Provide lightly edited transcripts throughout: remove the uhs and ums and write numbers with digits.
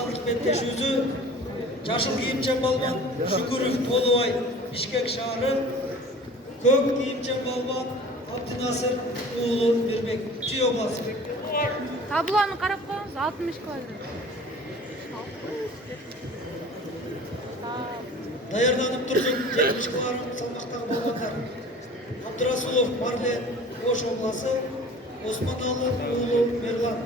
финалдык беттешүүсү жашыл кийимчен балбан Шүкүров Толубай Бишкек шаары, көк кийимчен балбан Абдинасыр уулу Мирбек Чүй обласы. Таблоны карап коюңуз, 60 килограмм. Даярданып турсун 70 килограмм салмактагы балбандар. Абдырасулов Марлен Ош обласы, Османалы уулу Мерлан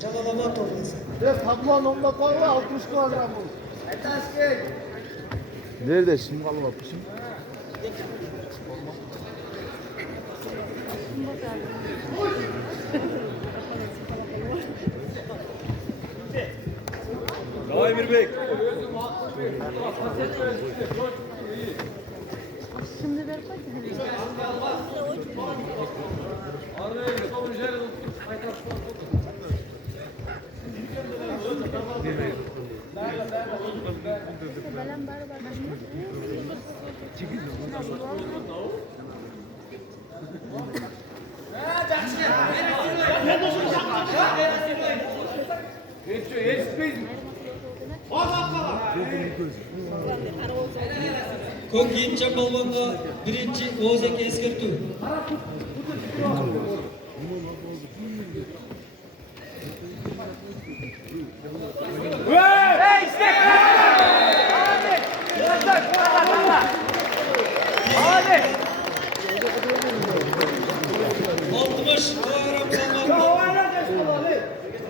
Жалал-Абад обласы. Tablon onda koyma 60 kilogram bu. Nerede şimdi kalmışım? Давай, Мирбек. Şimdi ver koy. Көк кийимчен балбанга биринчи оозеке эскертүү.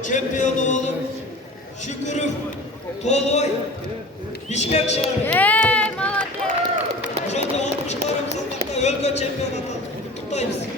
Чемпиону болуп Шүкүров Толубай Бишкек шаары. Молодец! Ошондо 60 килограмм салмакта өлкө чемпиону аталды. Куттуктайбыз.